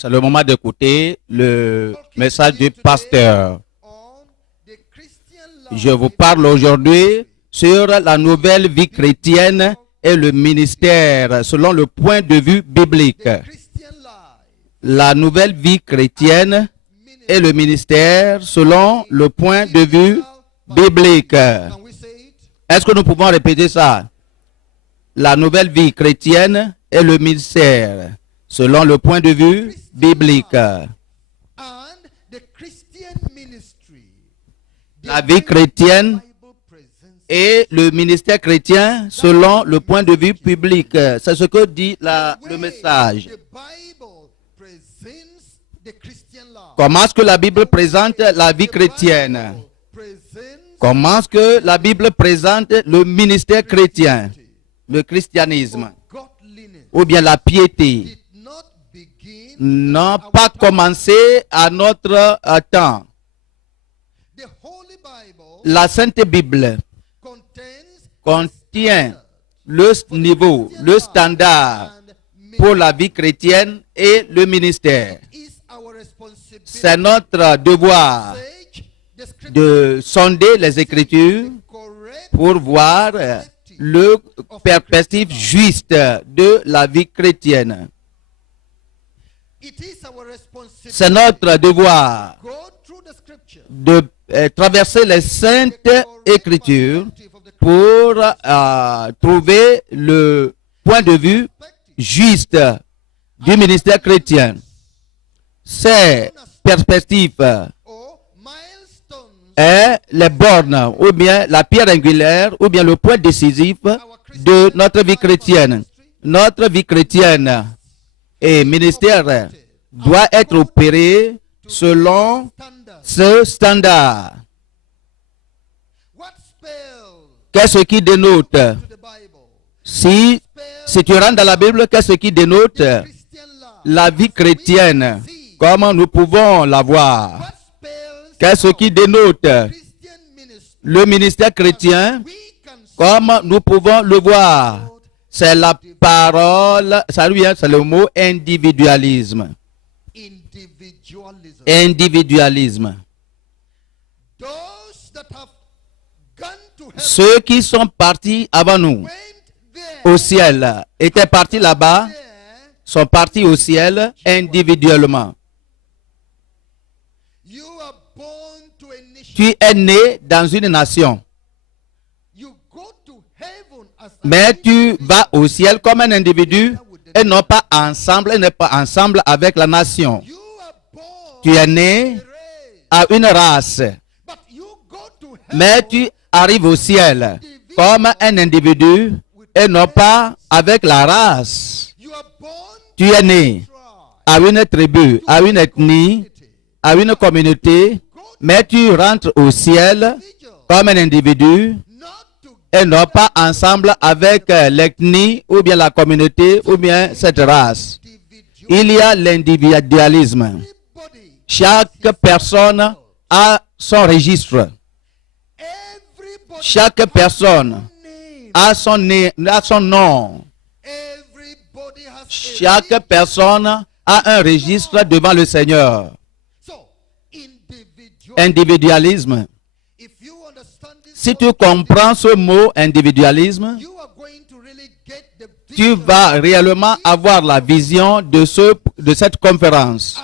C'est le moment d'écouter le message du pasteur. Je vous parle aujourd'hui sur la nouvelle vie chrétienne et le ministère selon le point de vue biblique. La nouvelle vie chrétienne et le ministère selon le point de vue biblique. Est-ce que nous pouvons répéter ça? La nouvelle vie chrétienne et le ministère selon le point de vue biblique. La vie chrétienne et le ministère chrétien selon le point de vue biblique. C'est ce que dit le message. Comment est-ce que la Bible présente la vie chrétienne? Comment est-ce que la Bible présente le ministère chrétien, le christianisme, ou bien la piété? N'a pas commencé à notre temps. La Sainte Bible contient le niveau, le standard pour la vie chrétienne et le ministère. C'est notre devoir de sonder les Écritures pour voir le perspective juste de la vie chrétienne. C'est notre devoir de traverser les saintes Écritures pour trouver le point de vue juste du ministère chrétien. Ces perspectives est les bornes, ou bien la pierre angulaire, ou bien le point décisif de notre vie chrétienne. Notre vie chrétienne et ministère doit être opéré selon ce standard. Qu'est-ce qui dénote? Si tu rentres dans la Bible, qu'est-ce qui dénote la vie chrétienne? Comment nous pouvons la voir? Qu'est-ce qui dénote le ministère chrétien? Comme nous pouvons le voir? C'est la parole, c'est le mot individualisme. Individualisme. Ceux qui sont partis avant nous au ciel, étaient partis là-bas, sont partis au ciel individuellement. Tu es né dans une nation, mais tu vas au ciel comme un individu et non pas ensemble avec la nation. Tu es né à une race, mais tu arrives au ciel comme un individu et non pas avec la race. Tu es né à une tribu, à une ethnie, à une communauté, mais tu rentres au ciel comme un individu et non pas ensemble avec l'ethnie ou bien la communauté ou bien cette race. Il y a l'individualisme. Chaque personne a son registre. Chaque personne a son nom. Chaque personne a un registre devant le Seigneur. Individualisme. Si tu comprends ce mot individualisme, tu vas réellement avoir la vision de cette conférence.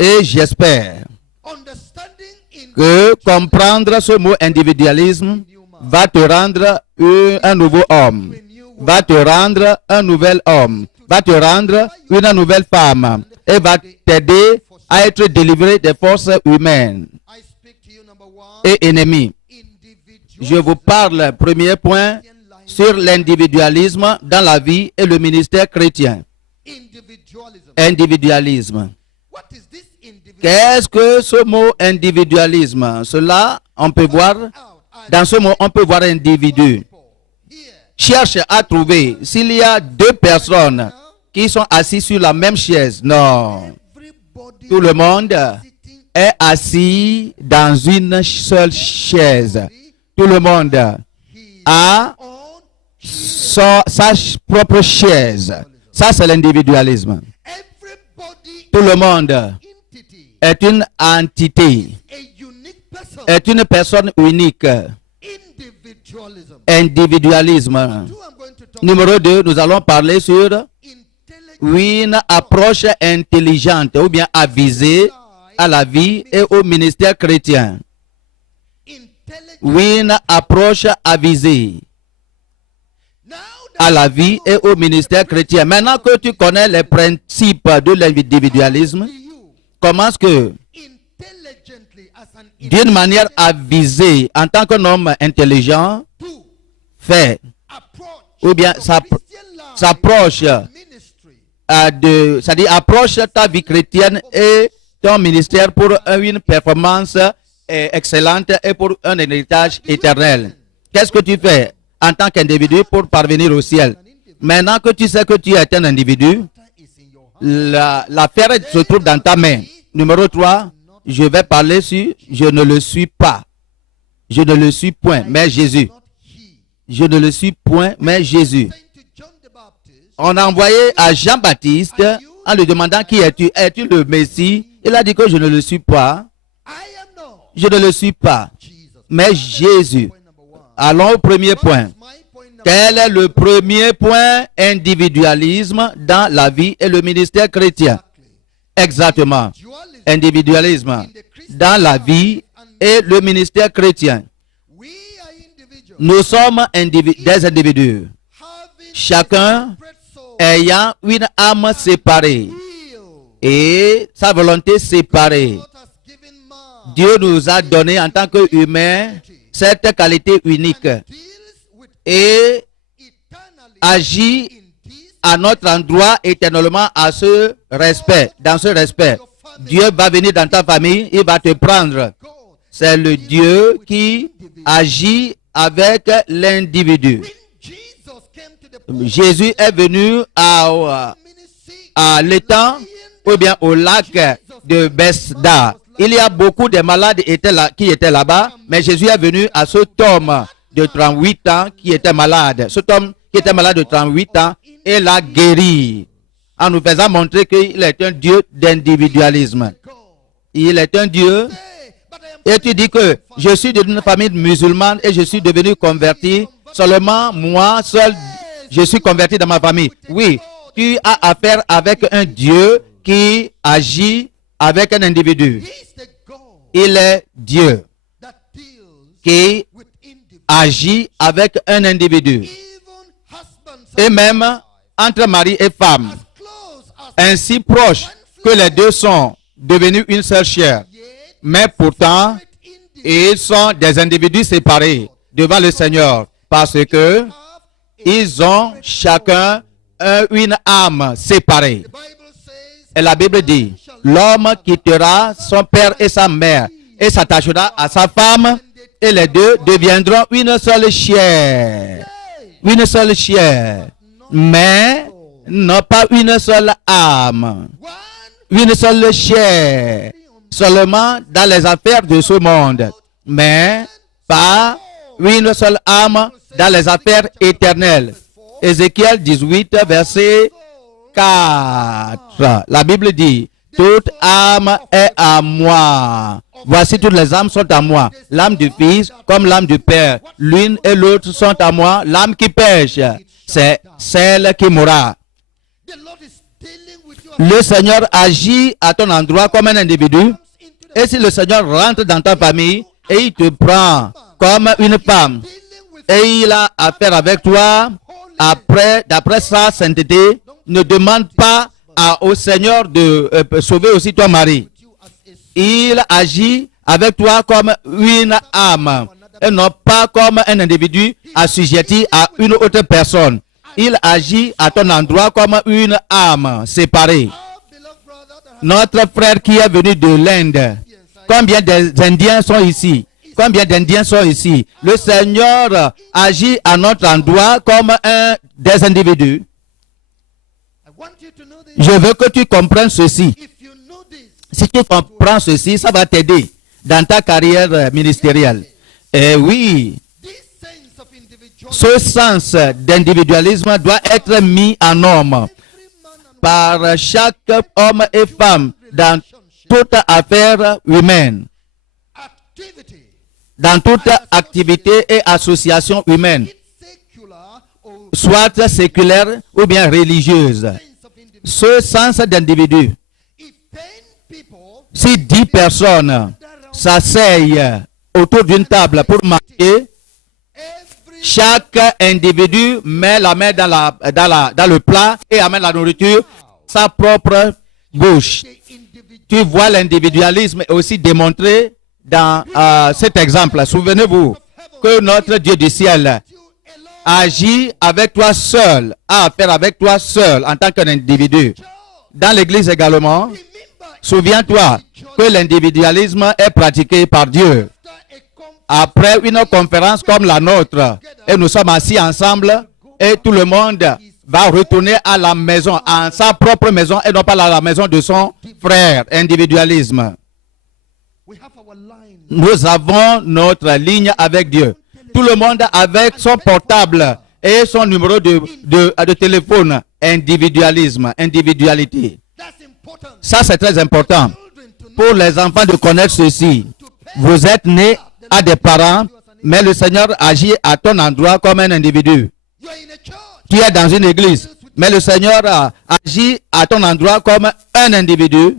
Et j'espère que comprendre ce mot individualisme va te rendre un nouveau homme, va te rendre un nouvel homme, va te rendre une nouvelle femme et va t'aider à être délivré des forces humaines et ennemies. Je vous parle, premier point, sur l'individualisme dans la vie et le ministère chrétien. Individualisme. Qu'est-ce que ce mot individualisme? Cela, on peut voir, dans ce mot, on peut voir individu. Cherche à trouver s'il y a deux personnes qui sont assises sur la même chaise. Non. Tout le monde est assis dans une seule chaise. Tout le monde a sa propre chaise. Ça, c'est l'individualisme. Tout le monde entity, est une entité, a unique person, est une personne unique. individualism. Individualisme. Two, I'm going to talk Numéro 2, nous allons parler sur intelligence. une approche intelligente ou bien avisée à la vie et au ministère chrétien. Intelligence. Une approche avisée Now à that la vie et au ministère chrétien. Maintenant que tu connais les principes de l'individualisme, you comment est-ce que, intelligently as an d'une manière avisée, en tant qu'un homme intelligent, to fait approach ou bien the s'app- Christian life s'approche and ministry c'est-à-dire approche ta vie chrétienne et ton ministère pour une performance excellente et pour un héritage éternel. Qu'est-ce que tu fais en tant qu'individu pour parvenir au ciel? Maintenant que tu sais que tu es un individu, is in your heart. l'affaire se trouve dans ta main. Numéro 3, je vais parler sur je ne le suis pas. Je ne le suis point, mais Jésus. Not he. Je ne le suis point, mais Jésus. Saying to John the Baptist, On a envoyé à Jean-Baptiste en lui demandant qui es-tu? Es-tu le Messie? Il a dit que je ne le suis pas. I am not Je ne le suis pas, Jesus. mais Jésus. Point number one. Allons au premier What point. is my point number Quel est le premier point? Individualisme dans la vie et le ministère chrétien. Exactement. Dualism. Individualisme dans la vie et le ministère chrétien. We are individuals Nous sommes des individus, having chacun separate soul, ayant une âme séparée will. et sa volonté séparée. God has given man Dieu nous a donné en tant qu'humains cette qualité unique deals with et eternally agit in this à notre endroit éternellement à ce respect, dans ce respect. Dieu va venir dans ta famille, il va te prendre. God. C'est le Dieu qui agit avec l'individu. When Jesus came to the pool, Jésus est venu à l'étang ou bien au lac de Bethesda. Il y a beaucoup de malades qui étaient là-bas, mais Jésus est venu à cet homme de 38 ans qui était malade. Cet homme qui était malade de 38 ans et l'a guéri en nous faisant montrer qu'il est un Dieu d'individualisme. God. Il est un Dieu. Hey, but I am Et tu dis que je suis d'une famille musulmane et je suis devenu converti. Seulement moi seul, je suis converti dans ma famille. Oui, tu as affaire avec un Dieu qui agit avec un individu. He's the God Il est Dieu that deals qui with individuals. agit avec un individu. Even husbands Et and même entre mari et femme, as close as ainsi proches que les deux sont devenus une seule chair. yet Mais pourtant, individuals ils sont des individus séparés devant le Seigneur parce que have ils ont chacun une âme séparée. the Bible says Et la Bible dit, l'homme quittera son père et sa mère et s'attachera à sa femme et les deux deviendront une seule chair. Une seule chair. Mais non pas une seule âme. one Une seule chair. Seulement dans les affaires de ce monde. Mais pas une seule âme dans les affaires éternelles. Ézéchiel 18, verset 4. La Bible dit, toute âme est à moi. Voici, toutes les âmes sont à moi. L'âme du Fils comme l'âme du Père. L'une et l'autre sont à moi. L'âme qui pêche, c'est celle qui mourra. the Lord is dealing with you Le Seigneur agit à ton endroit comme un individu. Et si le Seigneur rentre dans ta famille et il te prend comme une femme dealing with et il a affaire avec toi, d'après sa sainteté, ne demande pas au Seigneur de sauver aussi ton mari. you as a Il agit avec toi comme une âme et non pas comme un individu assujetti à une autre personne. Il agit à ton endroit comme une âme séparée. our beloved brother that has Notre frère qui est venu de l'Inde, combien d'Indiens sont ici? Combien d'Indiens sont ici? Le Seigneur agit à notre endroit comme des individus. I want you to know this. Je veux que tu comprennes ceci. If you know this, Si tu comprends ceci, ça va t'aider dans ta carrière ministérielle. Et oui, this sense of individuality, ce sens d'individualisme doit être mis en norme every man and par chaque homme et femme dans toute affaire humaine, activity, dans toute activité et association humaine, secular or soit séculaire ou bien religieuse. sense of individual. Ce sens d'individu, If 10 people si 10 personnes s'asseyent autour d'une table pour manger, every chaque individu met la main dans le plat et amène la nourriture à sa propre bouche. the individual Tu vois l'individualisme aussi démontré dans cet exemple. Souvenez-vous que notre Dieu du ciel alone agit avec toi seul, a affaire avec toi seul en tant qu'individu. Dans l'église également, remember souviens-toi que l'individualisme est pratiqué par Dieu. after a conference Après une conférence comme la nôtre, et nous sommes assis ensemble, et tout le monde va retourner à la maison, à sa propre maison, et non pas à la maison de son frère. Individualisme. we have our line. Nous avons notre ligne avec Dieu. Tout le monde avec son portable et son numéro de téléphone. Individualisme, individualité. That's important. Ça, c'est très important Children to know pour les enfants de connaître ceci. Vous êtes nés à des parents, mais le Seigneur agit à ton endroit comme un individu. you're in a church. Tu es dans une église, mais le Seigneur agit à ton endroit comme un individu.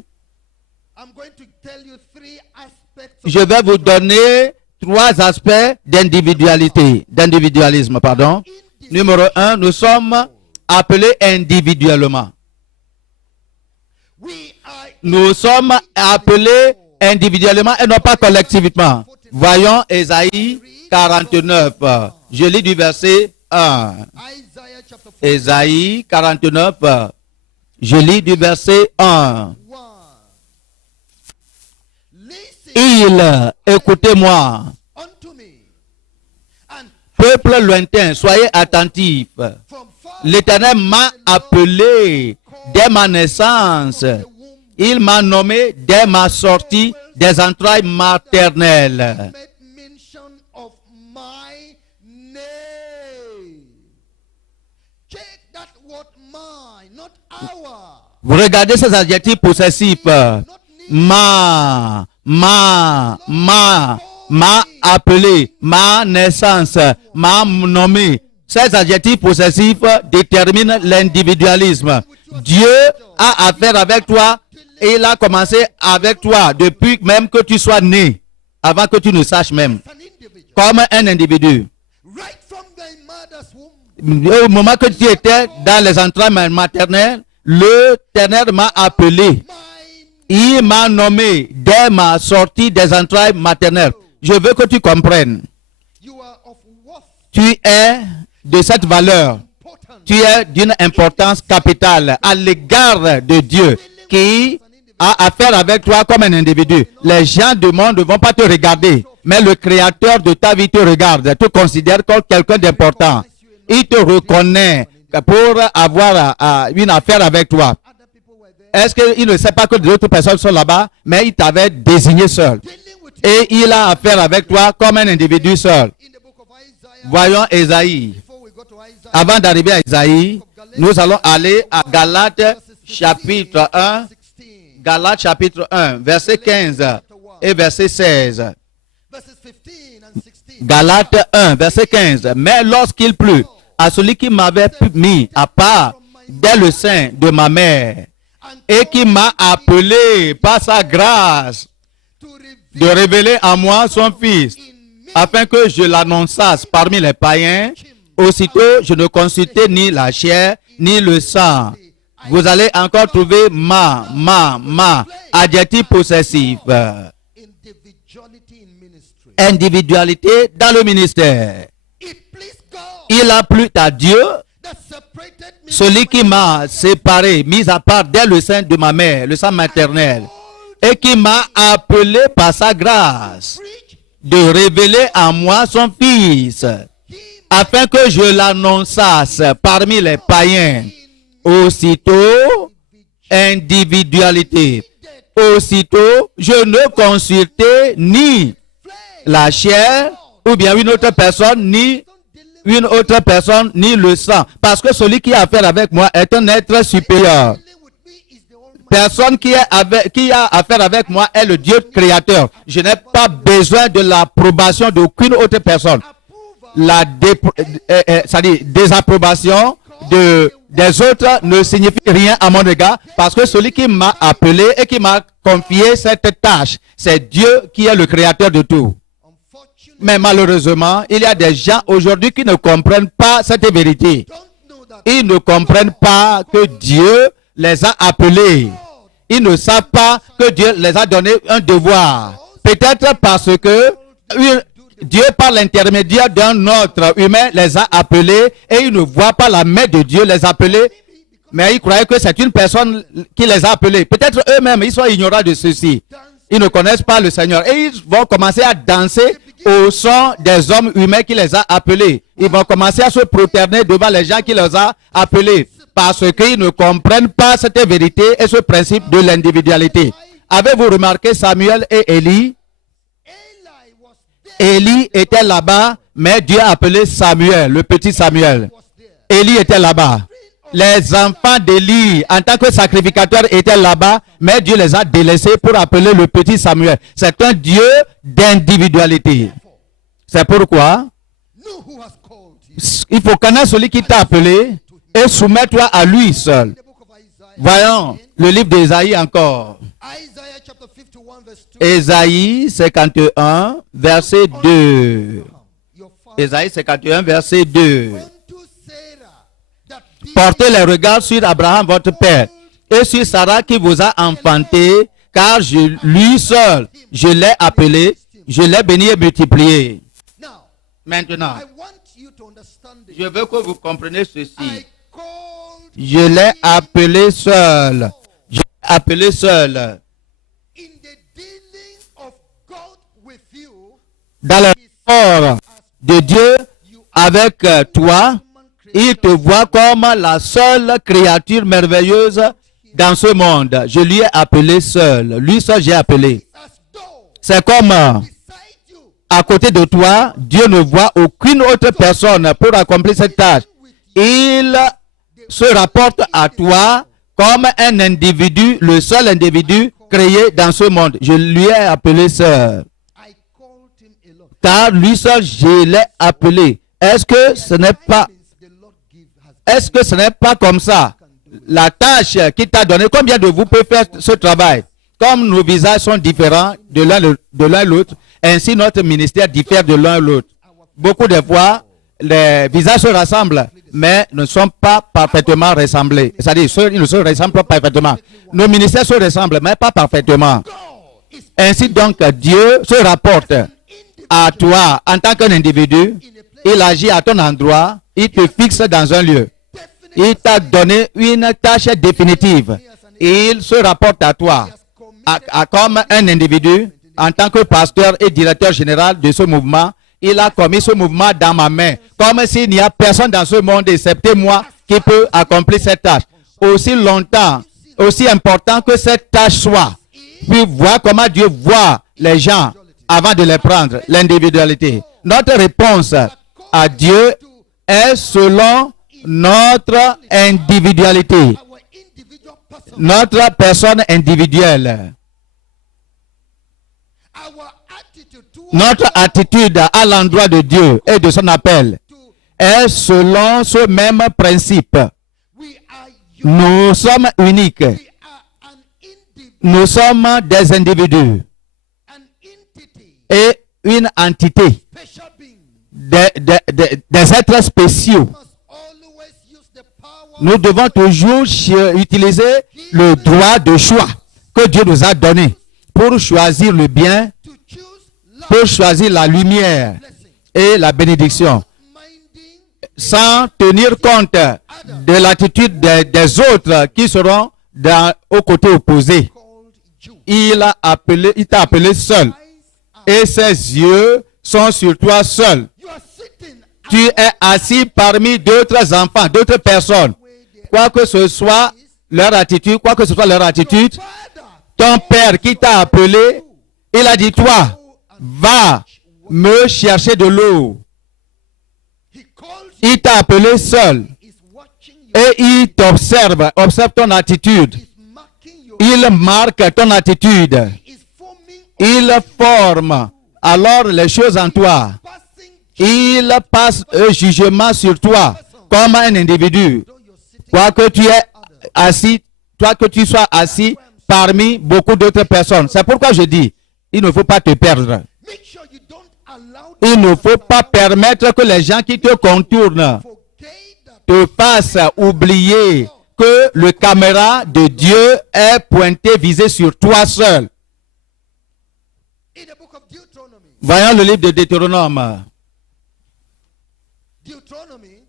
I'm going to tell you 3 aspects of Je vais vous donner 3 aspects d'individualisme, pardon. Numéro 1, nous sommes appelés individuellement. we are Nous sommes appelés individuellement et non pas collectivement. Voyons Ésaïe 49. Je lis du verset 1. Isaiah chapter 4 Ésaïe 49. Je lis du verset 1. 1. Listen Écoutez-moi, unto me, and peuple lointain, soyez attentifs. from far L'Éternel m'a appelé dès ma naissance. Il m'a nommé dès ma sortie des entrailles maternelles. made mention of my name. Check that word mine, not our. Vous regardez ces adjectifs possessifs. M'a appelé, ma naissance, m'a nommé. Ces adjectifs possessifs déterminent l'individualisme. Dieu a affaire avec toi et il a commencé avec toi depuis même que tu sois né, avant que tu ne saches même, An individual. comme un individu. Right from thy mother's womb. Au moment que tu étais dans les entrailles maternelles, l'Éternel m'a appelé. Mine. Il m'a nommé dès ma sortie des entrailles maternelles. Je veux que tu comprennes. You are of worth. Tu es de cette valeur. Important. Tu es d'une importance capitale à l'égard de Dieu qui a affaire avec toi comme un individu. Les gens du monde ne vont pas te regarder, mais le créateur de ta vie te regarde, te considère comme quelqu'un d'important. Il te reconnaît pour avoir une affaire avec toi. Other people were there Est-ce qu'il ne sait pas que d'autres personnes sont là-bas, mais il t'avait désigné seul. dealing with you. Et il a affaire avec toi comme un individu seul. In the book of Isaiah, Voyons Ésaïe. before we go to Isaiah, Avant d'arriver à Ésaïe, nous allons aller à Galates chapitre 1, 16, Galates chapitre 1, verset 15 et verset 16. verses 15 and 16. Galates 1, verset 15. Mais lorsqu'il plut à celui qui m'avait mis à part dès le sein de ma mère And et qui m'a appelé par sa grâce to de reveal révéler à moi son Fils, in me afin que je l'annonçasse parmi les païens, aussitôt je ne consultais ni la chair ni le sang. Vous allez encore trouver ma, adjectif possessif. individuality in ministry. Individualité dans le ministère. It pleased God Il a plu à Dieu, that separated me celui qui m'a séparé, mis à part dès le sein de ma mère, le sein maternel, et qui m'a appelé par sa grâce preach de révéler à moi son Fils, him afin que je l'annonçasse parmi les païens. Aussitôt, individualité. Aussitôt, je ne consultais ni la chair, ou bien une autre personne, ni une autre personne, ni le sang. Parce que celui qui a affaire avec moi est un être supérieur. dealing personne qui a affaire avec moi est le Dieu créateur. Je n'ai pas besoin de l'approbation d'aucune autre personne. La désapprobation des autres ne signifie rien à mon égard parce que celui qui m'a appelé et qui m'a confié cette tâche, c'est Dieu qui est le créateur de tout. Mais malheureusement, il y a des gens aujourd'hui qui ne comprennent pas cette vérité. Ils ne comprennent pas que Dieu les a appelés. Ils ne savent pas que Dieu les a donné un devoir. Peut-être parce que Dieu, par l'intermédiaire d'un autre humain, les a appelés et ils ne voient pas la main de Dieu les appeler. Mais ils croyaient que c'est une personne qui les a appelés. Peut-être eux-mêmes, ils sont ignorants de ceci. Ils ne connaissent pas le Seigneur. Et ils vont commencer à danser au son des hommes humains qui les a appelés. Ils vont commencer à se prosterner devant les gens qui les ont appelés. Parce qu'ils ne comprennent pas cette vérité et ce principe de l'individualité. Avez-vous remarqué Samuel et Élie? Élie était là-bas, mais Dieu a appelé Samuel, le petit Samuel. Élie était là-bas. Les enfants d'Élie, en tant que sacrificateurs, étaient là-bas, mais Dieu les a délaissés pour appeler le petit Samuel. C'est un Dieu d'individualité. C'est pourquoi il faut connaître celui qui t'a appelé et soumettre-toi à lui seul. Voyons le livre d'Ésaïe encore. Ésaïe 51, verset 2. Ésaïe 51, verset 2. Portez les regards sur Abraham, votre père, et sur Sarah qui vous a enfanté, car lui seul, je l'ai appelé, je l'ai béni et multiplié. Maintenant, je veux que vous compreniez ceci. Je l'ai appelé seul. Je l'ai appelé seul. Dans le rapport de Dieu avec toi, il te voit comme la seule créature merveilleuse dans ce monde. Je lui ai appelé seul. Lui seul, j'ai appelé. C'est comme à côté de toi, Dieu ne voit aucune autre personne pour accomplir cette tâche. Il se rapporte à toi comme un individu, le seul individu créé dans ce monde. Je lui ai appelé seul. Car lui seul, je l'ai appelé. Est-ce que ce n'est pas comme ça? La tâche qu'il t'a donnée, combien de vous peut faire ce travail? Comme nos visages sont différents de l'un à l'autre, ainsi notre ministère diffère de l'un à l'autre. Beaucoup de fois, les visages se rassemblent, mais ne sont pas parfaitement ressemblés. C'est-à-dire, ils ne se ressemblent pas parfaitement. Nos ministères se ressemblent, mais pas parfaitement. Ainsi donc, Dieu se rapporte à toi en tant qu'un individu. Il agit à ton endroit, il te fixe dans un lieu. Il t'a donné une tâche définitive. Il se rapporte à toi comme un individu, en tant que pasteur et directeur général de ce mouvement. Il a commis ce mouvement dans ma main, comme s'il n'y a personne dans ce monde, excepté moi, qui peut accomplir cette tâche. Aussi longtemps, aussi important que cette tâche soit, puis voir comment Dieu voit les gens avant de les prendre, l'individualité. Notre réponse à Dieu est selon notre individualité, notre personne individuelle. Notre attitude à l'endroit de Dieu et de son appel est selon ce même principe. Nous sommes uniques. Nous sommes des individus et une entité, des êtres spéciaux. Nous devons toujours utiliser le droit de choix que Dieu nous a donné pour choisir le bien, pour choisir la lumière et la bénédiction, sans tenir compte de l'attitude des autres qui seront au côté opposé. Il t'a appelé seul et ses yeux sont sur toi seul. Tu es assis parmi d'autres enfants, d'autres personnes. Quoi que ce soit leur attitude, ton père qui t'a appelé, il a dit, toi, va me chercher de l'eau. Il t'a appelé seul et il t'observe, observe ton attitude. il marque ton attitude. He is forming Il forme alors les choses en toi. passing Il passe un jugement sur toi comme un individu. though you're sitting. Toi que tu es assis, toi que tu sois assis parmi beaucoup d'autres personnes. C'est pourquoi je dis, il ne faut pas te perdre. Make sure you don't allow Il ne faut pas permettre que les gens qui te contournent forget that te fassent oublier que le caméra de Dieu est pointé, visé sur toi seul. in the book of Deuteronomy, Voyons le livre de Deutéronome.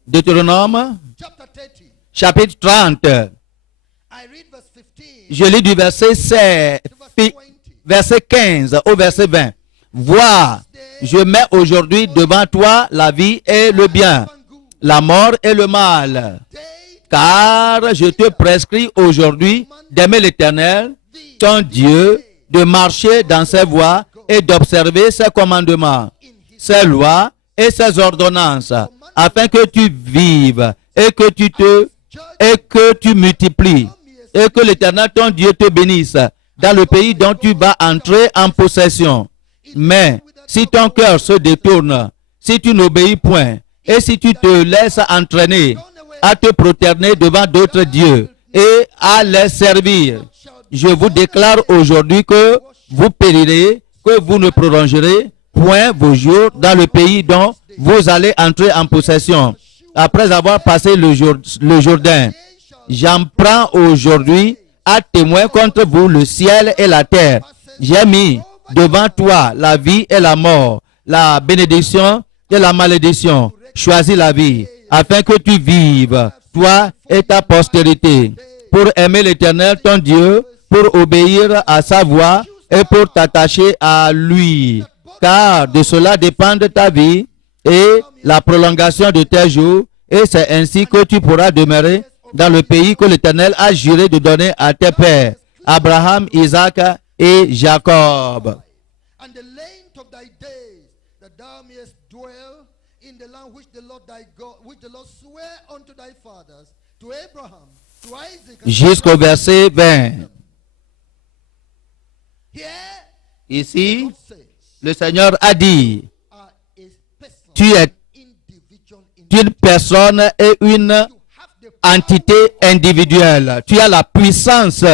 Deutéronome, chapter 30, chapitre 30. I read verse 15 Je lis du verset 16, to verse 20. verset 15 au verset 20. Vois, je mets aujourd'hui devant toi la vie et le bien, la mort et le mal. Day Car je te prescris aujourd'hui d'aimer l'Éternel, ton Dieu, de marcher dans ses voies et d'observer ses commandements, ses lois et ses ordonnances, afin que tu vives et que tu multiplies, et que l'Éternel, ton Dieu, te bénisse dans le pays dont tu vas entrer en possession. Mais si ton cœur se détourne, si tu n'obéis point, et si tu te laisses entraîner à te prosterner devant d'autres dieux et à les servir, je vous déclare aujourd'hui que vous périrez, que vous ne prolongerez point vos jours dans le pays dont vous allez entrer en possession. Après avoir passé le Jourdain, j'en prends aujourd'hui à témoin contre vous le ciel et la terre. J'ai mis devant toi la vie et la mort, la bénédiction et la malédiction. Choisis la vie, afin que tu vives, toi et ta postérité, pour aimer l'Éternel, ton Dieu, pour obéir à sa voix et pour t'attacher à lui. Car de cela dépend ta vie et la prolongation de tes jours, et c'est ainsi que tu pourras demeurer dans le pays que l'Éternel a juré de donner à tes pères, Abraham, Isaac et Jacob. and the length of thy days, that thou mayest dwell in the land which the Lord thy God, which the Lord sware unto thy fathers, to Abraham, to Isaac, and to Jusqu'au Jacob. verset 20. Here Ici, God says, le Seigneur a dit, are a person, tu es individual in une personne et une you have the entité individuelle. Tu as la puissance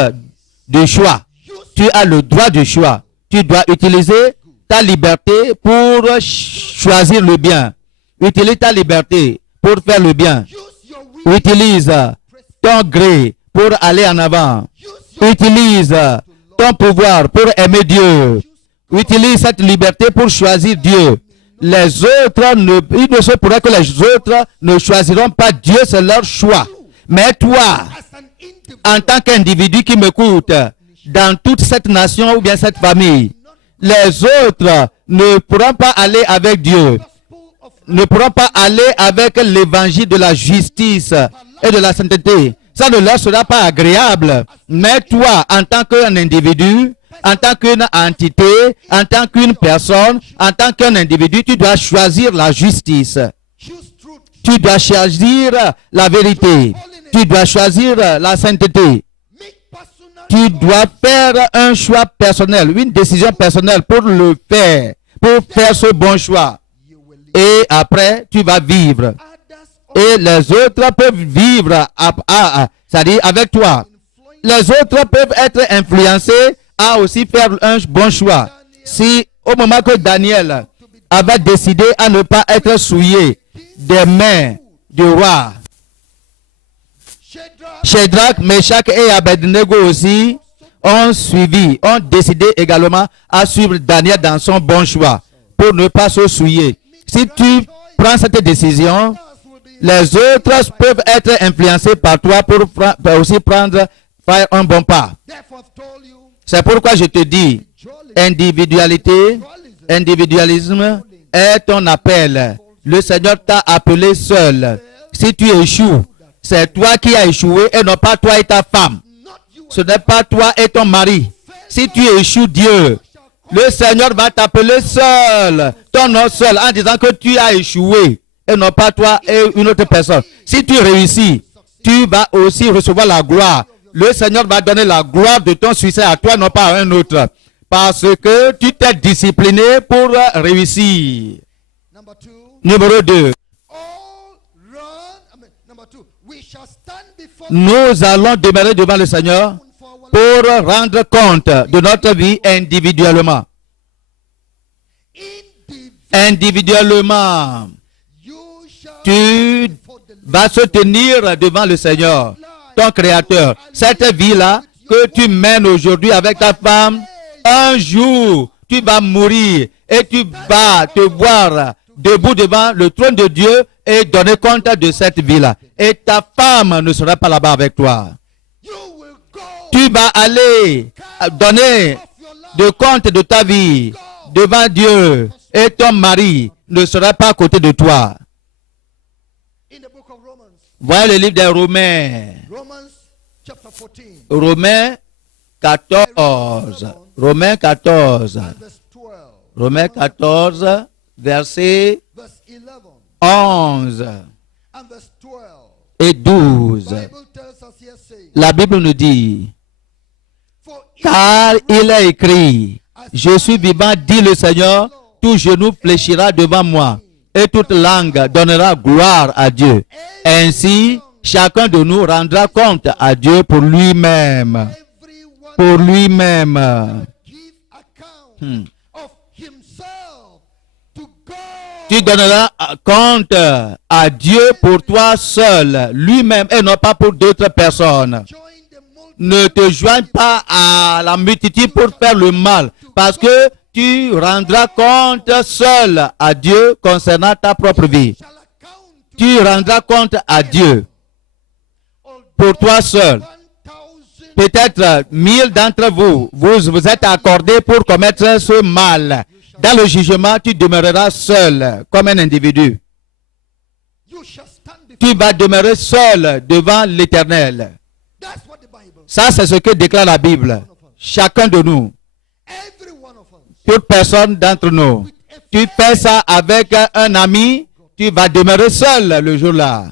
de choix. Tu as le droit de choix. Tu dois utiliser ta liberté pour choisir le bien. Utilise ta liberté pour faire le bien. use your will, Utilise ton gré pour aller en avant. use your Utilise ton pouvoir pour aimer Dieu. Utilise cette liberté pour choisir Dieu. Les autres, il ne se pourrait que les autres ne choisiront pas Dieu, c'est leur choix. Mais toi, as an individual. en tant qu'individu qui m'écoute, dans toute cette nation ou bien cette famille, les autres ne pourront pas aller avec Dieu, Gospel of ne pourront pas aller avec l'évangile de la justice et de la sainteté. Ça ne leur sera pas agréable. Mais toi, en tant qu'un individu, en tant qu'une entité, en tant qu'une personne, en tant qu'un individu, tu dois choisir la justice. choose truth, Tu dois choisir la vérité. Tu dois choisir la sainteté. make personal Tu dois faire un choix personnel, une décision personnelle pour le faire, pour faire ce bon choix. you will live. Et après, tu vas vivre. Others Et les autres peuvent vivre, c'est-à-dire avec toi. Les autres peuvent être influencés à aussi faire un bon choix. Si au moment que Daniel avait décidé à ne pas être souillé des mains du roi, Shadrach, Shadrach, Meshach et Abednego aussi ont décidé également à suivre Daniel dans son bon choix pour ne pas se souiller. Si tu prends cette décision, others will be les autres peuvent être influencés par toi pour aussi faire un bon pas. therefore I've told you, C'est pourquoi je te dis, individualité, individualisme est ton appel. Le Seigneur t'a appelé seul. Si tu échoues, c'est toi qui as échoué et non pas toi et ta femme. not you Ce n'est pas toi et ton mari. Si tu échoues, Dieu, le Seigneur va t'appeler seul, ton nom seul, en disant que tu as échoué et non pas toi et une autre personne. Si tu réussis, tu vas aussi recevoir la gloire. le Seigneur va donner la gloire de ton succès à toi, non pas à un autre. Parce que tu t'es discipliné pour réussir. Number 2. Numéro 2. Number 2. We shall stand before Nous allons demeurer devant le Seigneur pour rendre compte de notre vie individuellement. Individuellement, tu vas se tenir devant le Seigneur, ton Créateur. Cette vie-là que tu mènes aujourd'hui avec ta femme, un jour, tu vas mourir et tu vas te voir debout devant le trône de Dieu et donner compte de cette vie-là. Et ta femme ne sera pas là-bas avec toi. Tu vas aller donner de compte de ta vie devant Dieu et ton mari ne sera pas à côté de toi. Voilà le livre des Romains. Romains 14. Romains 14. Romains 14, verset 11 et 12. La Bible nous dit, car il est écrit, je suis vivant, dit le Seigneur, tout genou fléchira devant moi et toute langue donnera gloire à Dieu. Ainsi, chacun de nous rendra compte à Dieu pour lui-même. Pour lui-même. Tu donneras compte à Dieu pour toi seul, lui-même, et non pas pour d'autres personnes. Ne te joins pas à la multitude pour faire le mal, parce que tu rendras compte seul à Dieu concernant ta propre vie. Tu rendras compte à Dieu pour toi seul. Peut-être 1000 d'entre vous, vous êtes accordés pour commettre ce mal. Dans le jugement, tu demeureras seul comme un individu. Tu vas demeurer seul devant l'Éternel. Ça, c'est ce que déclare la Bible. Chacun de nous, toute personne d'entre nous, tu fais ça avec un ami, tu vas demeurer seul le jour-là.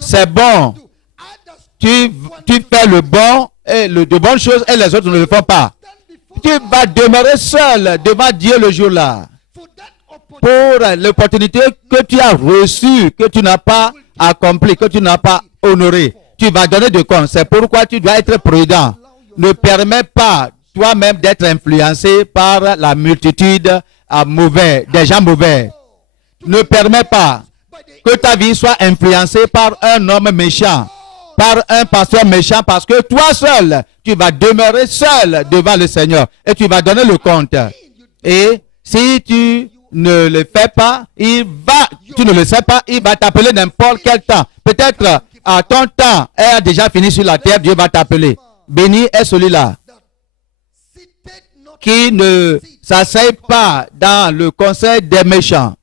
C'est bon. Tu fais le bon et de bonnes choses et les autres ne le font pas. Tu vas demeurer seul devant Dieu le jour-là. Pour l'opportunité que tu as reçue, que tu n'as pas accomplie, que tu n'as pas honorée. Tu vas donner de compte. C'est pourquoi tu dois être prudent. Ne permets pas toi-même d'être influencé par la multitude des gens mauvais. Ne permets pas que ta vie soit influencée par un homme méchant, par un pasteur méchant, parce que toi seul, tu vas demeurer seul devant le Seigneur et tu vas donner le compte. Et si tu ne le fais pas, tu ne le sais pas, il va t'appeler n'importe quel temps. Peut-être à ton temps, elle a déjà fini sur la terre, Dieu va t'appeler. Béni est celui-là qui ne s'assied pas dans le conseil des méchants.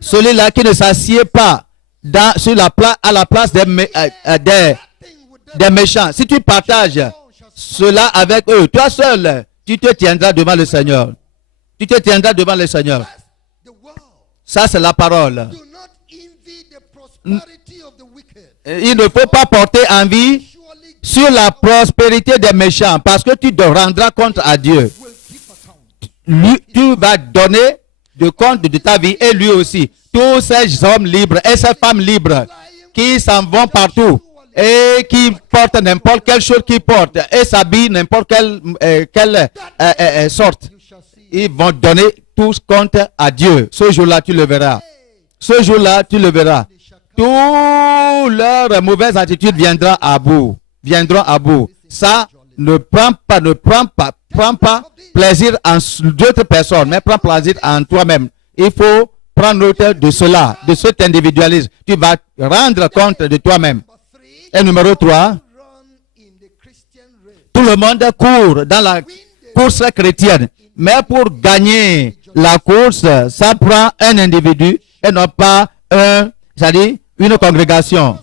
Celui-là qui ne s'assied pas à la place des méchants. Si tu partages cela avec eux, toi seul, tu te tiendras devant le Seigneur. Tu te tiendras devant le Seigneur. Ça, c'est la parole. Il ne faut pas porter envie sur la prospérité des méchants parce que tu te rendras compte à Dieu. Tu vas donner de compte de ta vie et lui aussi. Tous ces hommes libres et ces femmes libres qui s'en vont partout et qui portent n'importe quelle chose qu'ils portent et s'habillent n'importe quelle sorte. Ils vont donner tous compte à Dieu. Ce jour-là, tu le verras. Ce jour-là, tu le verras. Toutes leurs mauvaises attitudes viendront à bout. Ça, ne prends pas plaisir en d'autres personnes, mais prends plaisir en toi-même. Il faut prendre note de cela, de cet individualisme. Tu vas rendre compte de toi-même. Et numéro 3, tout le monde court dans la course chrétienne. Mais pour gagner la course, ça prend un individu et non pas une congrégation.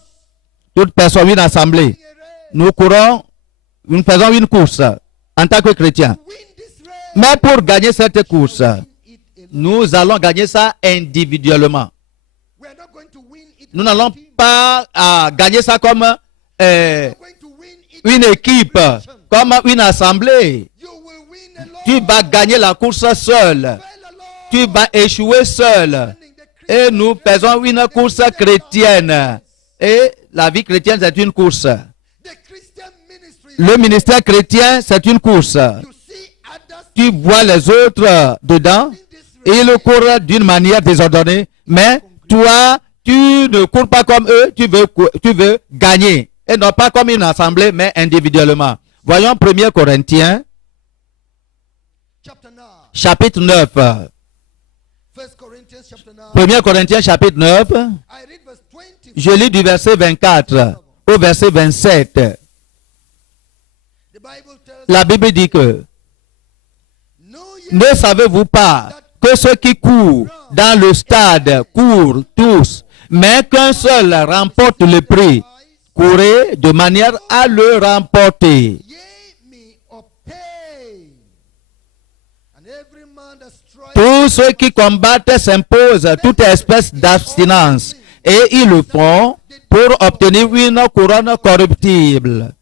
Toute personne, une assemblée. Nous faisons une course en tant que chrétiens. Mais pour gagner cette course, nous allons gagner ça individuellement. Nous n'allons pas gagner ça comme You're going to win it une as a équipe, nation. comme une assemblée. You will win alone. Tu vas gagner la course seul. Fail alone. Tu vas échouer seul. Running the Et nous faisons une course chrétienne. Et la vie chrétienne, c'est une course. The Christian ministry. Le ministère chrétien, c'est une course. You see others Tu vois les autres dedans. Ils courent d'une manière désordonnée. Mais toi, tu ne cours pas comme eux. Tu veux gagner. Et non pas comme une assemblée, mais individuellement. Voyons 1 Corinthiens, chapter 9. chapitre 9. 1 Corinthians chapter 9. 1 Corinthiens, chapitre 9. I read verse 20. Je lis du verset 24 au verset 27. The Bible tells La Bible dit que know ye ne savez-vous pas que ceux qui courent dans le stade courent tous, mais qu'un seul remporte le prix. Courez de manière à le remporter. ye me obey. And every man that striveth Tous ceux qui combattent s'imposent toute espèce d'abstinence, et ils le font pour obtenir une couronne corruptible.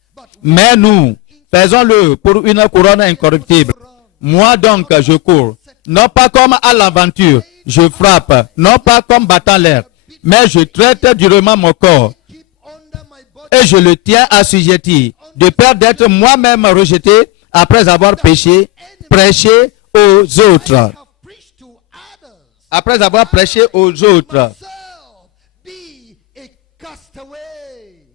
Mais nous, faisons-le pour une couronne incorruptible. Moi donc, je cours, non pas comme à l'aventure, je frappe, non pas comme battant l'air, mais je traite durement mon corps, keep under my body et je le tiens assujetti, de peur d'être moi-même rejeté après avoir péché, prêché aux autres. have preached to others. Après avoir prêché aux autres. Myself be a castaway.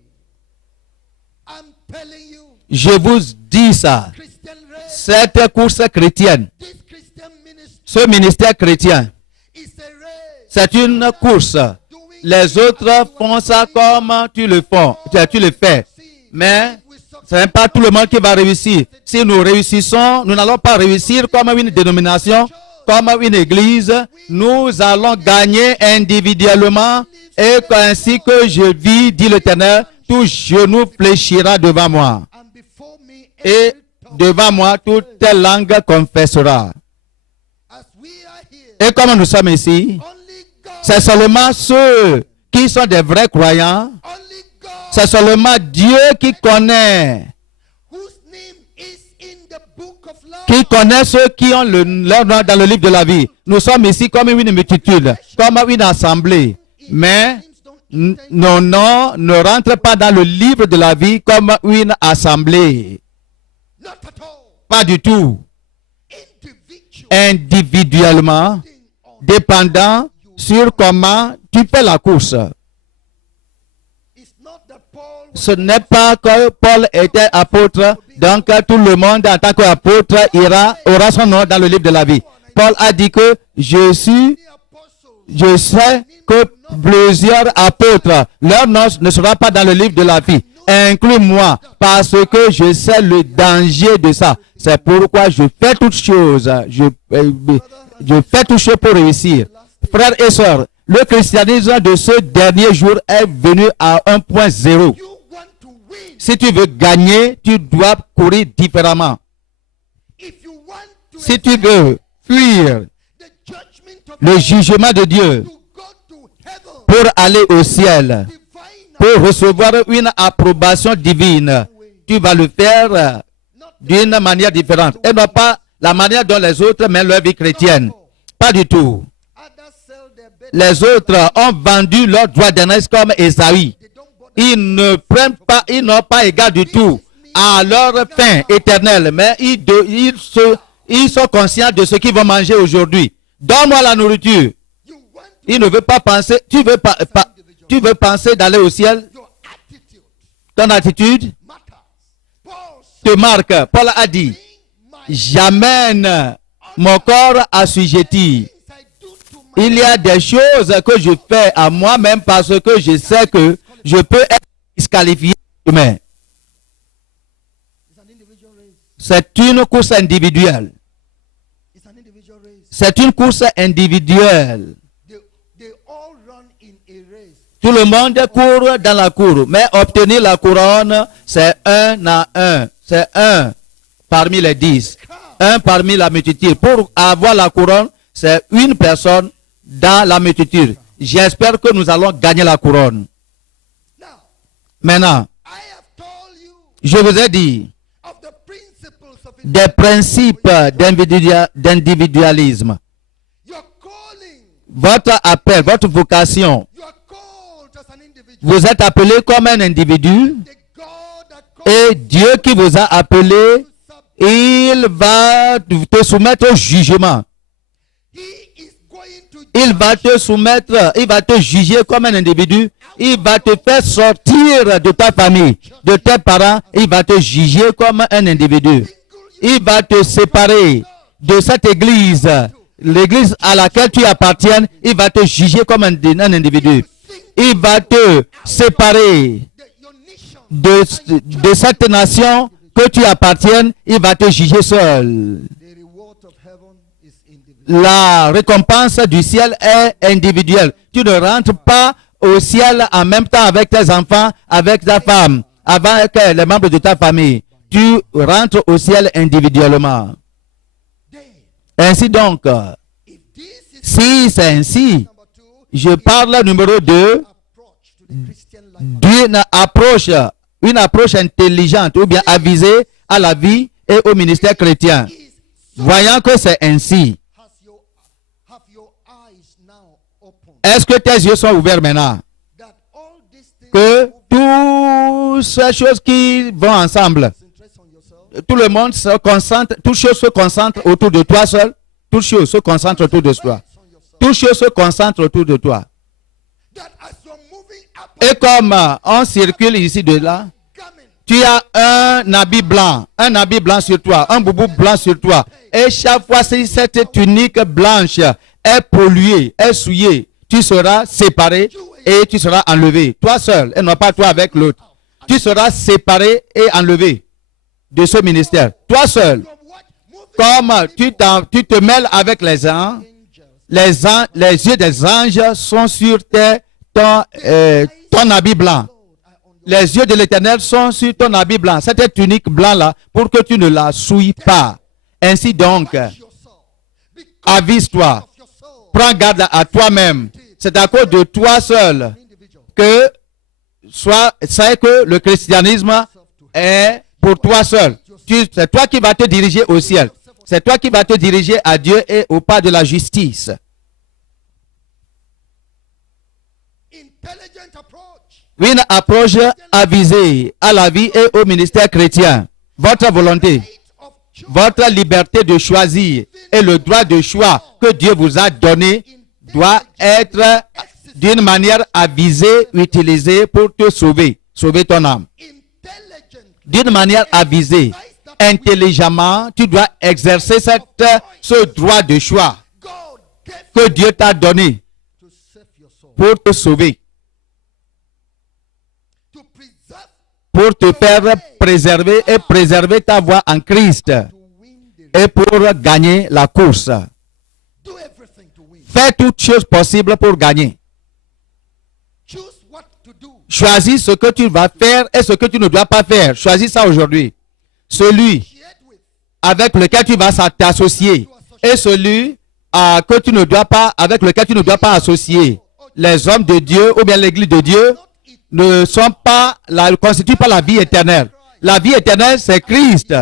I'm telling you, Je vous dis ça. Christian race, Cette course chrétienne, this Christian ministry ce ministère chrétien, is a race. c'est une course. Les autres font ça comme tu le fais. Mais ce n'est pas tout le monde qui va réussir. Si nous réussissons, nous n'allons pas réussir comme une dénomination, comme une église. Nous allons gagner individuellement. Et ainsi que je vis, dit l'Éternel, tout genou fléchira devant moi. And before me, Et every tongue. devant moi, toute langue confessera. As we are here, Et comme nous sommes ici, only God, c'est seulement ceux qui sont des vrais croyants, only God, c'est seulement Dieu qui connaît whose name is in the book of life. qui connaît ceux qui ont leur nom dans le livre de la vie. Nous sommes ici comme une multitude, comme une assemblée. Mais nos noms ne rentrent pas dans le livre de la vie comme une assemblée. Not at all. Pas du tout. Individual. Individuellement, dépendant sur comment tu fais la course. It's not that Paul was Ce n'est pas que Paul était apôtre, donc tout le monde en tant qu'apôtre aura son nom dans le livre de la vie. Paul a dit que je sais que plusieurs apôtres, leur nom ne sera pas dans le livre de la vie. Inclus-moi, parce que je sais le danger de ça. C'est pourquoi je fais toutes choses. Je fais toutes choses pour réussir. Frères et sœurs, le christianisme de ce dernier jour est venu à un point zéro. you want to win. Si tu veux gagner, tu dois courir différemment. If you want to Si tu veux fuir the judgment of le God, jugement de Dieu to go to heaven, pour aller au ciel, divine pour recevoir une approbation divine, tu vas le faire not d'une manière différente. Et non pas la manière dont les autres mènent leur vie chrétienne. Pas du tout. others sell their bed. Les autres ont vendu leur droit d'aînesse comme Esaü. They don't bother. Ils ne prennent pas, ils n'ont pas égard du tout à leur fin éternelle, mais ils sont conscients de ce qu'ils vont manger aujourd'hui. Donne-moi la nourriture. You want to Il ne veut pas penser, tu veux penser d'aller au ciel, your attitude ton attitude matters. Paul said, te marque. Paul a dit, my j'amène mon corps assujetti. things I do to my Il y a des choses que je fais à moi-même parce que je sais que je peux être disqualifié demain. It's an individual race. C'est une course individuelle. It's an individual race. C'est une course individuelle. They all run in a race. Tout le monde court dans la cour, mais obtenir la couronne, c'est un à un. C'est un parmi les 10. Un parmi la multitude. Pour avoir la couronne, c'est une personne dans la multitude. j'espère que nous allons gagner la couronne. Now, Maintenant, I have told you je vous ai dit of the principles of des principes d'individualisme. your calling. Votre appel, votre vocation, You are called as an individual. vous êtes appelé comme un individu The God that calls et Dieu qui vous a appelé, you sub- il va te soumettre au jugement. He is going to Il va te soumettre, il va te juger comme un individu. Il va te faire sortir de ta famille, de tes parents. Il va te juger comme un individu. Il va te séparer de cette église, l'église à laquelle tu appartiens. Il va te juger comme un individu. Il va te séparer your nation. de cette nation que tu appartiennes. Il va te juger seul. The reward of heaven is individual. La récompense du ciel est individuelle. Tu ne rentres pas au ciel en même temps avec tes enfants, avec ta femme, avec les membres de ta famille. Tu rentres au ciel individuellement. Then, Ainsi donc, if this is si c'est ainsi, number 2, je parle numéro 2 approach to the Christian life. d'une approche intelligente ou bien avisée à la vie et au ministère chrétien. Is so Voyant que c'est ainsi, have your eyes now open est-ce que tes yeux sont ouverts maintenant? that all these things Que toutes ces choses qui vont ensemble, concentrate on yourself. tout le monde se concentre, toutes choses se concentrent autour de toi seul, toutes choses se concentrent autour de toi. On yourself. Toutes choses se concentrent autour de toi. That as you're moving up Et comme on circule ici de là, garment, tu as un habit blanc sur toi, un boubou blanc sur toi. Et chaque fois si cette tunique blanche est polluée, est souillée, tu seras séparé et tu seras enlevé. Toi seul, et non pas toi avec l'autre. Tu seras séparé et enlevé de ce ministère. Toi seul, from what moving comme tu te mêles avec les anges, angels. les yeux des anges sont sur ton habit blanc. Lord, are on your Les yeux de l'Éternel sont sur ton habit blanc, cette tunique blanc-là, pour que tu ne la souilles pas. Ainsi donc, yourself. Because avise-toi, of your soul. prends garde à toi-même. C'est à cause de toi seul Individual. que c'est que le christianisme est pour toi seul. C'est toi qui vas te diriger au ciel. C'est toi qui vas te diriger à Dieu et au pas de la justice. Intelligent approach. Une approche avisée à la vie et au ministère chrétien. Votre volonté, Right of choice. votre liberté de choisir et le droit de choix que Dieu vous a donné doit être d'une manière avisée, utilisée pour te sauver, sauver ton âme. Intelligent. D'une manière avisée, intelligemment, tu dois exercer ce droit de choix God gave que Dieu t'a donné to save your soul. pour te sauver, To preserve, pour te faire préserver et préserver ta voie en Christ to win the et pour gagner la course. do everything to win. Fais toutes choses possibles pour gagner. Choose what to do. Choisis ce que tu vas faire et ce que tu ne dois pas faire. Choisis ça aujourd'hui. Celui Shared with avec lequel tu vas t'associer et celui que tu ne dois pas, avec lequel tu ne dois pas associer. Les hommes de Dieu ou bien l'église de Dieu ne constituent pas la vie éternelle. La vie éternelle, c'est Christ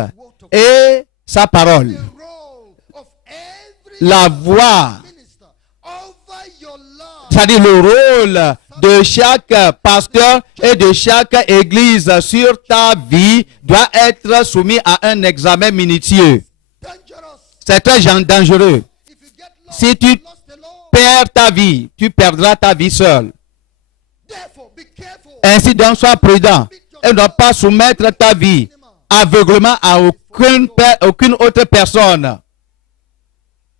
et sa parole. the role of every La voix, minister over your life. c'est-à-dire le rôle de chaque pasteur et de chaque église sur ta vie doit être soumis à un examen minutieux. Dangerous. C'est très dangereux. If you get lost, Si tu lost alone. perds ta vie, tu perdras ta vie seul. Therefore, be careful. Ainsi donc, sois prudent et ne dois pas soumettre ta vie aveuglement à aucune autre personne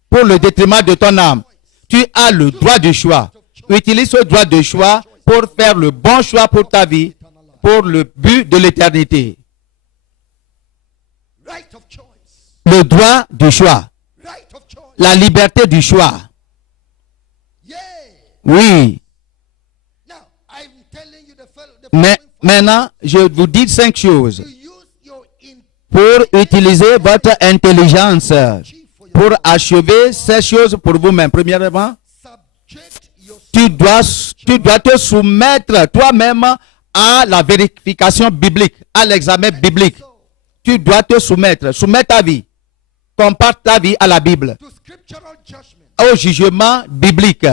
pour le détriment de ton âme. Tu as le droit de choix. Utilise ce droit de choix pour faire le bon choix pour ta vie, pour le but de l'éternité. Right of choice. Le droit du choix. Right of choice. La liberté du choix. Yeah. Oui. Now, I'm telling you the Mais following maintenant, je vous dis 5 choses. to use your Pour utiliser votre intelligence, chief for your pour achever ces choses pour vous-même. Premièrement, subject yourself tu dois te soumettre toi-même à la vérification biblique, à l'examen biblique. Tu dois te soumettre ta vie. Compare ta vie à la Bible, to scriptural judgment. au jugement biblique,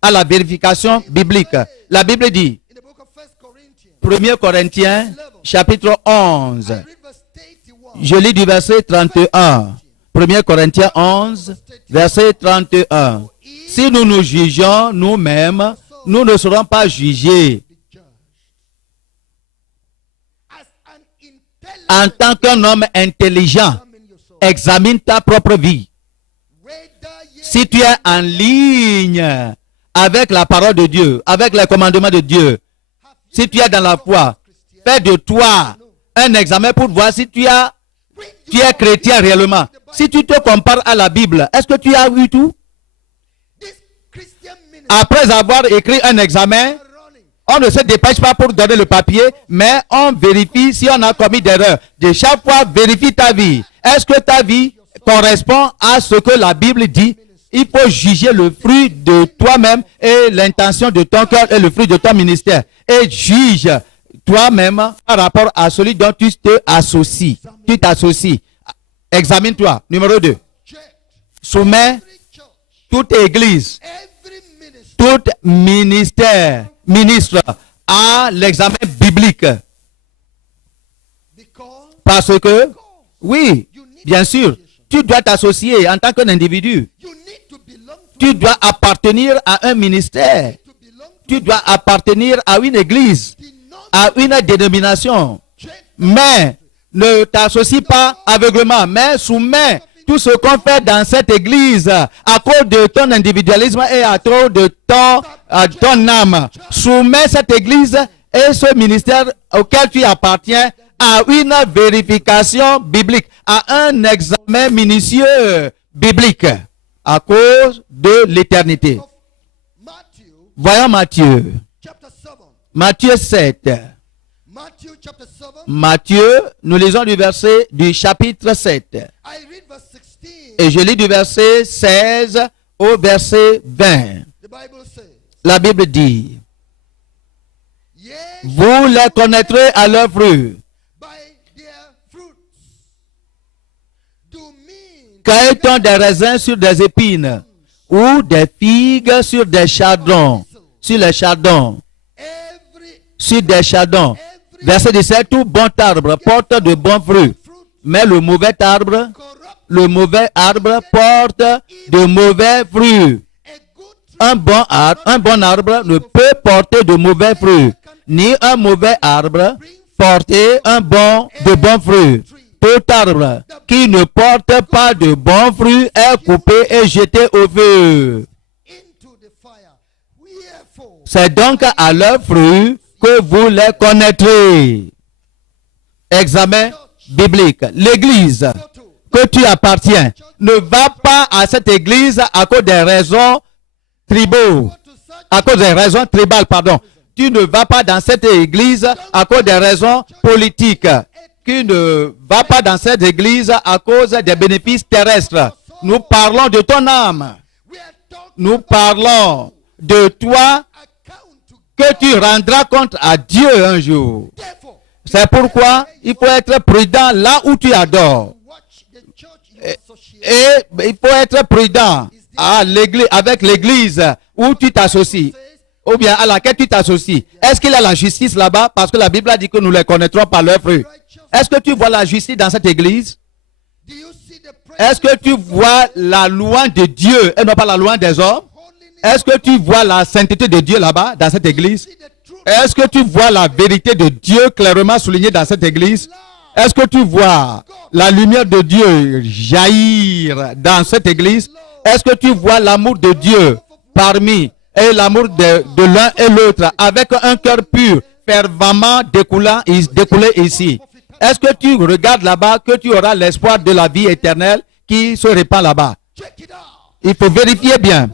à la vérification biblique. La Bible dit, In the book of 1 Corinthians, 1 Corinthiens, chapitre 11, I read verse 31. je lis du verset 31. 1 Corinthiens 11, verset 31. Si nous nous jugeons nous-mêmes, nous ne serons pas jugés. Be judged. As an En intelligent tant qu'un homme intelligent, examine your soul. examine ta propre vie. Whether ye Si tu es en ligne avec la parole de Dieu, avec les commandements de Dieu, si tu es dans la foi, fais de toi un examen pour voir si tu es chrétien réellement. Si tu te compares à la Bible, est-ce que tu as vu tout? this Christian ministry Après avoir écrit un examen, running, on ne se dépêche pas pour donner le papier, mais on vérifie si on a commis d'erreur. De chaque fois, vérifie ta vie. Est-ce que ta vie correspond à ce que la Bible dit? Il faut juger le fruit de toi-même et l'intention de ton cœur et le fruit de ton ministère. Et juge toi-même par rapport à celui dont tu te associes. Tu t'associes. Examine-toi. Numéro 2. check Soumets every church, toute église, every ministry, tout ministre à l'examen biblique. because Parce que, oui, bien sûr, tu dois t'associer en tant qu'un individu. you need to belong to, Tu dois appartenir à un ministère. to belong to Tu dois appartenir à une église, the non à une dénomination. check Mais ne t'associe pas aveuglément, mais soumets tout ce qu'on fait dans cette église à cause de ton individualisme et à cause de ton âme. Soumets cette église et ce ministère auquel tu appartiens à une vérification biblique, à un examen minutieux biblique à cause de l'éternité. of Matthew Voyons Matthieu. chapter 7. Matthieu 7. Matthew chapter 7. Matthieu, nous lisons du chapitre 7. I read verse 16. Et je lis du verset 16 au verset 20. The Bible says, La Bible dit, Ye vous les connaîtrez à leurs fruits. by their fruits. Do mean Cueille-t-on des raisins sur des épines ou des figues sur des chardons, sur les chardons, every sur des chardons. Verset 17, tout bon arbre porte de bons fruits, fruit mais le mauvais arbre corrupt, porte de mauvais fruits. a good tree Un bon arbre ne peut porter de mauvais fruits, ni un mauvais arbre porter de bons fruits. Tout arbre qui ne porte pas de bons fruits est coupé et jeté au feu. into the fire. Wherefore, C'est donc à leurs fruits que vous les connaîtrez. Examen biblique. L'église que tu appartiens, ne va pas à cette église à cause des raisons tribaux. to such À cause des raisons tribales, pardon. Tu ne vas pas dans cette église à cause des raisons politiques. Tu ne vas pas dans cette église à cause des bénéfices terrestres. Nous parlons de ton âme. we are talking Nous parlons de toi account to que tu rendras compte à Dieu un jour. therefore C'est pourquoi il faut être prudent là où tu adores. watch the church you associate. Et il faut être prudent à l'église, avec l'église où tu t'associes, ou bien à laquelle tu t'associes. Est-ce qu'il y a la justice là-bas? Parce que la Bible a dit que nous les connaîtrons par leurs fruits. Est-ce que tu vois la justice dans cette église? Do you see the Est-ce que tu vois la louange de Dieu et non pas la louange des hommes? holiness? Est-ce que tu vois la sainteté de Dieu là-bas, dans cette église? See the truth. Est-ce que tu vois la vérité de Dieu clairement soulignée dans cette église? Est-ce que tu vois la lumière de Dieu jaillir dans cette église? Est-ce que tu vois l'amour de Dieu parmi et l'amour de l'un et l'autre avec un cœur pur, fervemment découlé ici? Est-ce que tu regardes là-bas que tu auras l'espoir de la vie éternelle qui se répand là-bas? Check it out. Il faut vérifier bien.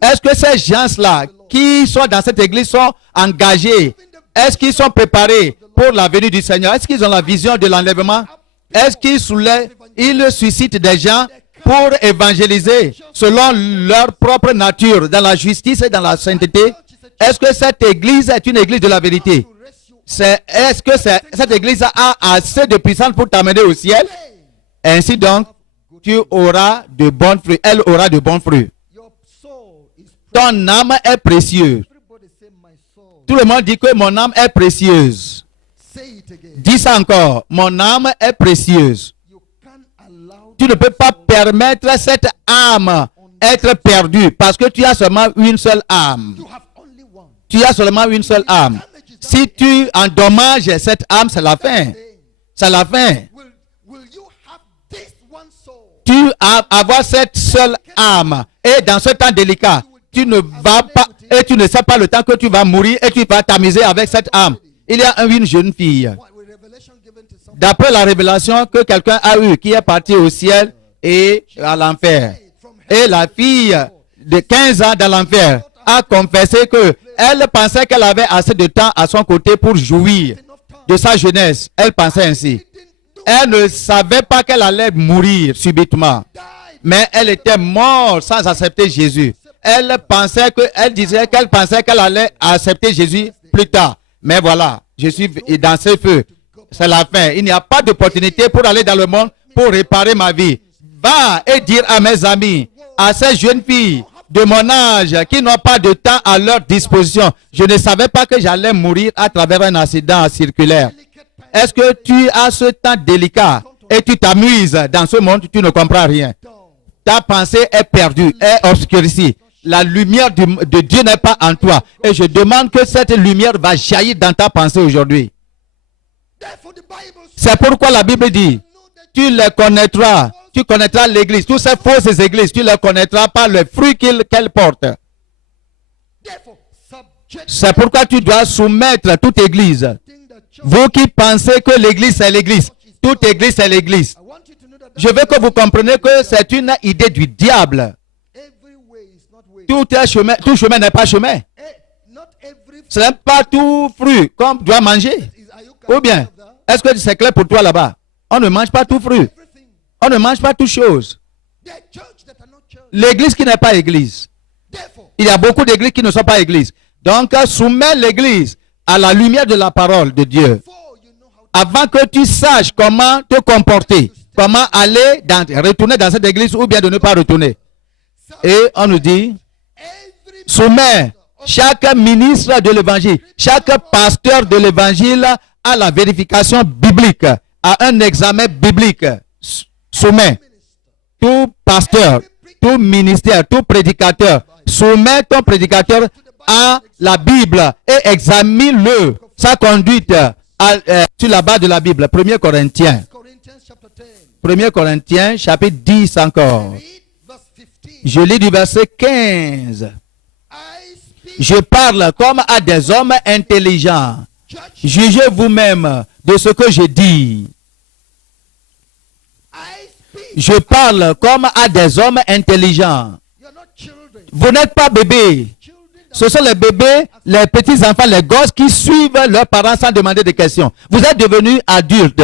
Est-ce que ces gens-là qui sont dans cette église sont engagés? Est-ce qu'ils sont préparés pour la venue du Seigneur? Est-ce qu'ils ont la vision de l'enlèvement? Est-ce qu'ils suscitent des gens pour évangéliser selon leur propre nature, dans la justice et dans la sainteté. Est-ce que cette église est une église de la vérité? Est-ce que cette église a assez de puissance pour t'amener au ciel? Ainsi donc, tu auras de bons fruits. Elle aura de bons fruits. Ton âme est précieuse. Tout le monde dit que mon âme est précieuse. Dis ça encore. Mon âme est précieuse. Tu ne peux pas permettre à cette âme être perdue parce que tu as seulement une seule âme. Tu as seulement une seule âme. Si tu endommages cette âme, c'est la fin. C'est la fin. Tu vas avoir cette seule âme. Et dans ce temps délicat, tu ne vas pas, et tu ne sais pas le temps que tu vas mourir et tu vas t'amuser avec cette âme. Il y a une jeune fille. D'après la révélation que quelqu'un a eue, qui est partie au ciel et à l'enfer. Et la fille de 15 ans dans l'enfer a confessé que elle pensait qu'elle avait assez de temps à son côté pour jouir de sa jeunesse. Elle pensait ainsi. Elle ne savait pas qu'elle allait mourir subitement. Mais elle était morte sans accepter Jésus. Elle disait qu'elle pensait qu'elle allait accepter Jésus plus tard. Mais voilà, je suis dans ce feu. C'est la fin. Il n'y a pas d'opportunité pour aller dans le monde pour réparer ma vie. Va et dire à mes amis, à ces jeunes filles de mon âge qui n'ont pas de temps à leur disposition. Je ne savais pas que j'allais mourir à travers un accident circulaire. Est-ce que tu as ce temps délicat et tu t'amuses dans ce monde, tu ne comprends rien. Ta pensée est perdue, est obscurcie. La lumière de Dieu n'est pas en toi. Et je demande que cette lumière va jaillir dans ta pensée aujourd'hui. C'est pourquoi la Bible dit, tu les connaîtras. Tu connaîtras l'église. Toutes ces fausses églises, tu les connaîtras par le fruit qu'elles portent. C'est pourquoi tu dois soumettre toute église. Vous qui pensez que l'église c'est l'église, toute église c'est l'église. Je veux que vous compreniez que c'est une idée du diable. Tout chemin n'est pas chemin. Ce n'est pas tout fruit qu'on doit manger. Ou bien, est-ce que c'est clair pour toi là-bas? On ne mange pas tout fruit. On ne mange pas toute chose. L'église qui n'est pas église. Il y a beaucoup d'églises qui ne sont pas églises. Donc, soumets l'église à la lumière de la parole de Dieu. Avant que tu saches comment te comporter, comment retourner dans cette église ou bien de ne pas retourner. Et on nous dit, soumets chaque ministre de l'évangile, chaque pasteur de l'évangile à la vérification biblique, à un examen biblique. Soumets tout pasteur, tout ministère, tout prédicateur, soumets ton prédicateur à la Bible et examine-le, sa conduite sur la base de la Bible. 1 Corinthiens. 1 Corinthiens, chapitre 10 encore. Je lis du verset 15. Je parle comme à des hommes intelligents. Jugez vous-même de ce que je dis. Je parle comme à des hommes intelligents. Vous n'êtes pas bébés. Ce sont les bébés, les petits-enfants, les gosses qui suivent leurs parents sans demander de questions. Vous êtes devenus adultes.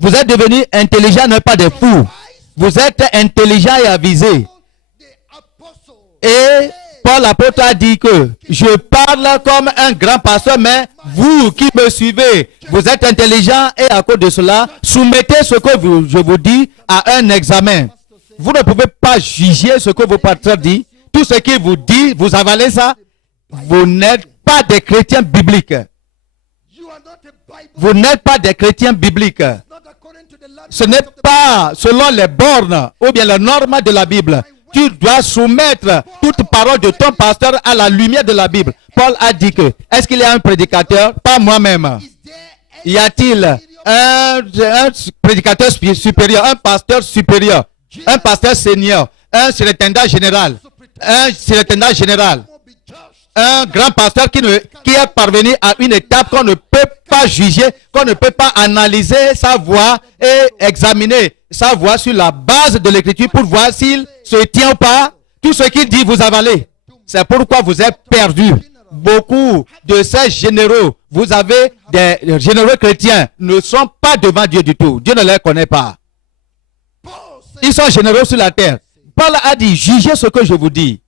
Vous êtes devenus intelligents, non pas des fous. Vous êtes intelligents et avisés. Et Paul l'apôtre a dit que je parle comme un grand pasteur, mais vous qui me suivez, vous êtes intelligents et à cause de cela, soumettez ce que je vous dis à un examen. Vous ne pouvez pas juger ce que vos pasteurs disent. Tout ce qu'il vous dit, vous avalez ça. Vous n'êtes pas des chrétiens bibliques. Vous n'êtes pas des chrétiens bibliques. Ce n'est pas selon les bornes ou bien les normes de la Bible. Tu dois soumettre toute parole de ton pasteur à la lumière de la Bible. Paul a dit que, est-ce qu'il y a un prédicateur? Pas moi-même. Y a-t-il un prédicateur supérieur, un pasteur supérieur, un pasteur senior, un surintendant général, un grand pasteur qui est parvenu à une étape qu'on ne peut pas juger, qu'on ne peut pas analyser sa voix et examiner sa voix sur la base de l'écriture pour voir s'il se tient ou pas. Tout ce qu'il dit, vous avalez. C'est pourquoi vous êtes perdus. Beaucoup de ces généraux, vous avez des généraux chrétiens, ne sont pas devant Dieu du tout. Dieu ne les connaît pas. say, Ils sont généreux sur la terre. Paul a dit, jugez ce que je vous dis.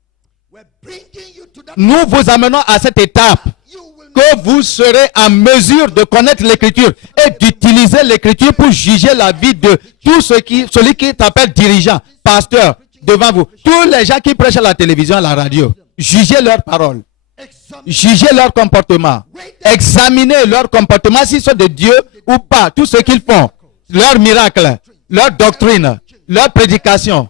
we're bringing you to that. Nous vous amenons à cette étape You will que vous serez en mesure de connaître l'écriture et d'utiliser l'écriture pour juger la vie de tout celui qui t'appelle dirigeant, pasteur, devant vous. Tous les gens qui prêchent à la télévision, à la radio, jugez leurs paroles, examine. jugez leur comportement, examinez leur comportement, s'ils sont de Dieu ou pas, tout ce qu'ils font, leurs miracles, leur doctrine, leur prédication,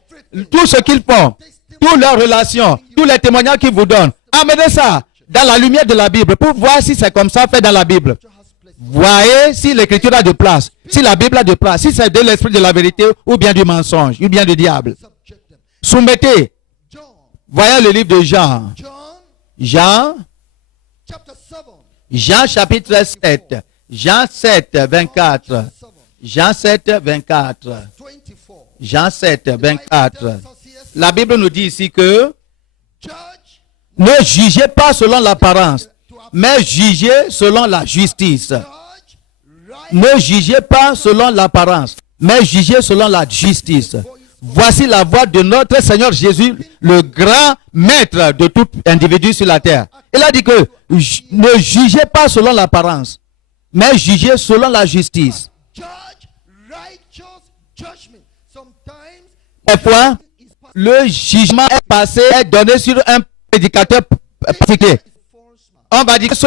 tout ce qu'ils font, toutes leurs relations, tous les témoignages qu'ils vous donnent. Amenez ça dans la lumière de la Bible pour voir si c'est comme ça fait dans la Bible. Voyez si l'écriture a de place, si la Bible a de place, si c'est de l'esprit de la vérité ou bien du mensonge, ou bien du diable. Subject them. Soumettez. John, Voyez le livre de Jean. Jean Jean, chapter 7. Jean chapitre 7. Jean 7, 24. 7, Jean 7, 24. 24. Jean 7, Bible 24. tells us here, La Bible nous dit ici que judge ne jugez pas selon l'apparence, mais jugez selon la justice. judge right. Ne jugez pas selon l'apparence, mais jugez selon la justice. Voici la voix de notre Seigneur Jésus, le grand maître de tout individu sur la terre. Il a dit que ne jugez pas selon l'apparence, mais jugez selon la justice. Judge righteous judgment. Sometimes Parfois, is le jugement est passé, est donné sur un prédicateur particulier. false man. On va dire que ce